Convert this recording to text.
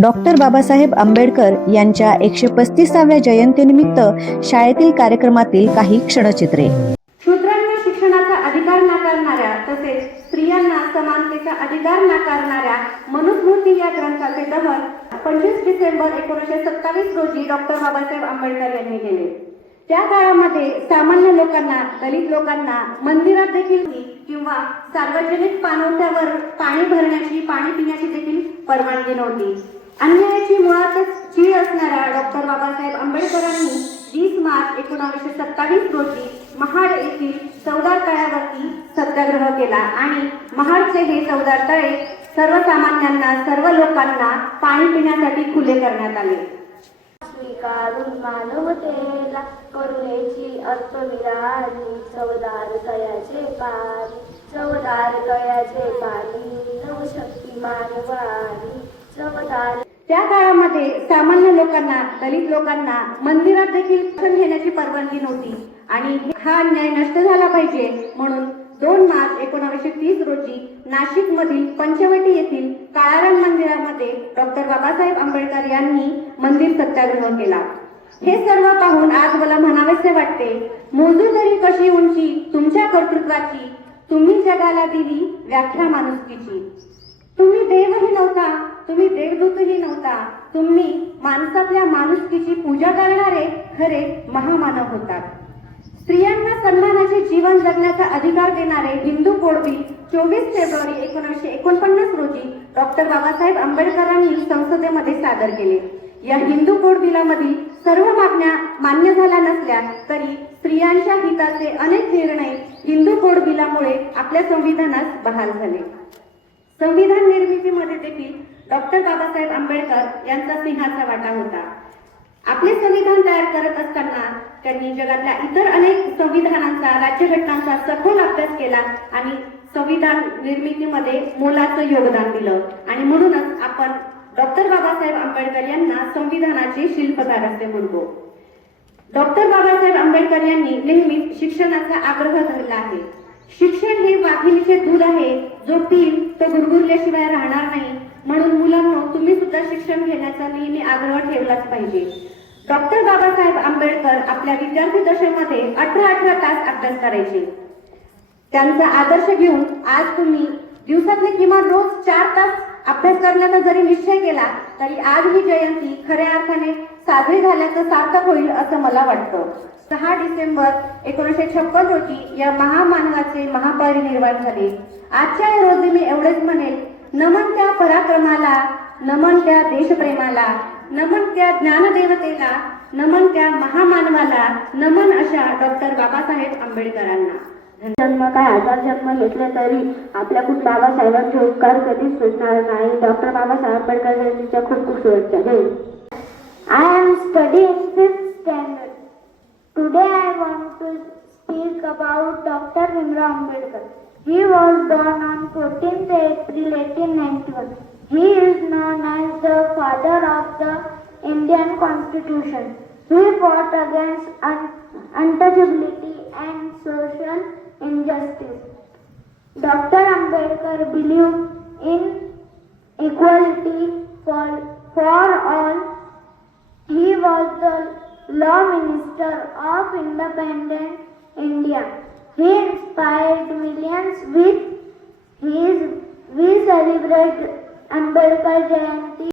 Doctor Babasaheb Ambedkar यांच्या 135व्या जयंतीनिमित्त शाळेतील कार्यक्रमातील काही क्षणचित्रे। शूद्रांना शिक्षणाचा अधिकार नाकारणाऱ्या तसेच स्त्रियांना समानतेचा अधिकार नाकारणाऱ्या मनुस्मृती या ग्रंथाचे दहन 25 डिसेंबर 1927 रोजी डॉक्टर बाबासाहेब आंबेडकर यांनी केले। त्या काळामध्ये सामान्य लोकांना, दलित लोकांना मंदिरात देखील किंवा सार्वजनिक पाणवठ्यावर पाणी भरण्याची, पाणी पिण्याची देखील परवानगी नव्हती। अन्यायाची मुळातच चीळ असणाऱ्या डॉक्टर बाबासाहेब आंबेडकरांनी 20 मार्च 1927 रोजी महाड येथील चौदार तळ्यावरती सत्याग्रह केला आणि महाडचे हे चौदार तळे सर्वसामान्यांना, सर्व लोकांना पाणी पिण्यासाठी खुले करण्यात आले। स्वीकारून मानवतेला करुणेची अल्पविरानी चवदार तळ्याचे पाणी, चवदार तळ्याचे पाणी, नवशक्ती मानवानी चवदार। त्या काळामध्ये सामान्य लोकांना, दलित लोकांना मंदिरात देखील दर्शन घेण्याची परवानगी नव्हती आणि हा अन्याय नष्ट झाला पाहिजे म्हणून 2 मार्च 1930 रोजी नाशिक मधील पंचवटी येथील काळाराम मंदिरामध्ये डॉक्टर बाबासाहेब आंबेडकर यांनी मंदिर सत्याग्रह केला। हे सर्व पाहून आज मला म्हणावेसे वाटते, मोजू तरी कशी उंची तुमच्या कर्तृत्वाची, तुम्ही जगाला दिली व्याख्या माणुसकीची। तुम्ही देवही नव्हता, तुम्ही देवदूतही नव्हता, तुम्ही माणसातल्या माणुसकीची पूजा करणारे खरे महामानव होतात। स्त्रियांना सन्मानाचे जीवन जगण्याचा अधिकार देणारे हिंदू कोड बिल 24 फेब्रुवारी 1949 रोजी डॉक्टर बाबासाहेब आंबेडकरांनी संसदेमध्ये सादर केले। या हिंदू कोड बिलामधील सर्व मागण्या मान्य झाल्या नसल्या तरी स्त्रियांच्या हिताचे अनेक निर्णय हिंदू कोड बिलामुळे आपल्या संविधानात बहाल झाले। संविधान निर्मितीमध्ये देखील डॉक्टर बाबासाहेब आंबेडकर यांचा सिंहाचा वाटा होता। आपले संविधान तयार करत असताना त्यांनी जगातल्या इतर अनेक संविधानांचा, राज्यघटनांचा सखोल अभ्यास केला आणि संविधान निर्मितीमध्ये मोलाचं योगदान दिलं आणि म्हणूनच आपण डॉक्टर बाबासाहेब आंबेडकर यांना संविधानाचे शिल्पकार असे म्हणतो। डॉक्टर बाबासाहेब आंबेडकर यांनी नेहमीच शिक्षणाचा आग्रह धरला आहे। शिक्षण हे वाघिणीचे दूध आहे, जो पिईल तो गुरगुरल्याशिवाय राहणार नाही, म्हणून मुलांनो तुम्ही सुद्धा शिक्षण घेण्याचा नेहमी आग्रह ठेवलाच पाहिजे। डॉक्टर बाबासाहेब आंबेडकर आपल्या विद्यार्थी दशेमध्ये 18 तास अभ्यास करायचे। त्यांचा आदर्श घेऊन आज तुम्ही दिवसातले किमान रोज 4 तास अभ्यास करण्याचा जरी निश्चय केला तरी आज ही जयंती खऱ्या अर्थाने साजरी झाल्याचं सार्थक होईल असं मला वाटतं। 6 डिसेंबर 1956 रोजी या महामानवाचे महापरिनिर्वाण झाले। आजच्या या रोजी मी एवढेच म्हणेल, नमन त्या पराक्रमाला, नमन त्या देशप्रेमाला, नमन त्या ज्ञानदेवतेला, नमन त्या महामानवाला, नमन अशा डॉक्टर बाबासाहेब आंबेडकरांना। जन्म काय हजार जन्म घेतले तरी आपल्या खूप बाबासाहेबांचे उपकार कधीच सुटणार नाही। डॉक्टर बाबासाहेब आंबेडकर यांच्या खूप खूप शुभेच्छा। I am studying 5th standard. Today I want to speak about Dr. Bhimrao Ambedkar. He was born on 14th April 1891. He is known as the father of the Indian Constitution. He fought against untouchability and social injustice. Dr. Ambedkar believed in equality for all. He was the law minister of independent India. He inspired millions with his. We celebrate Ambedkar Jayanti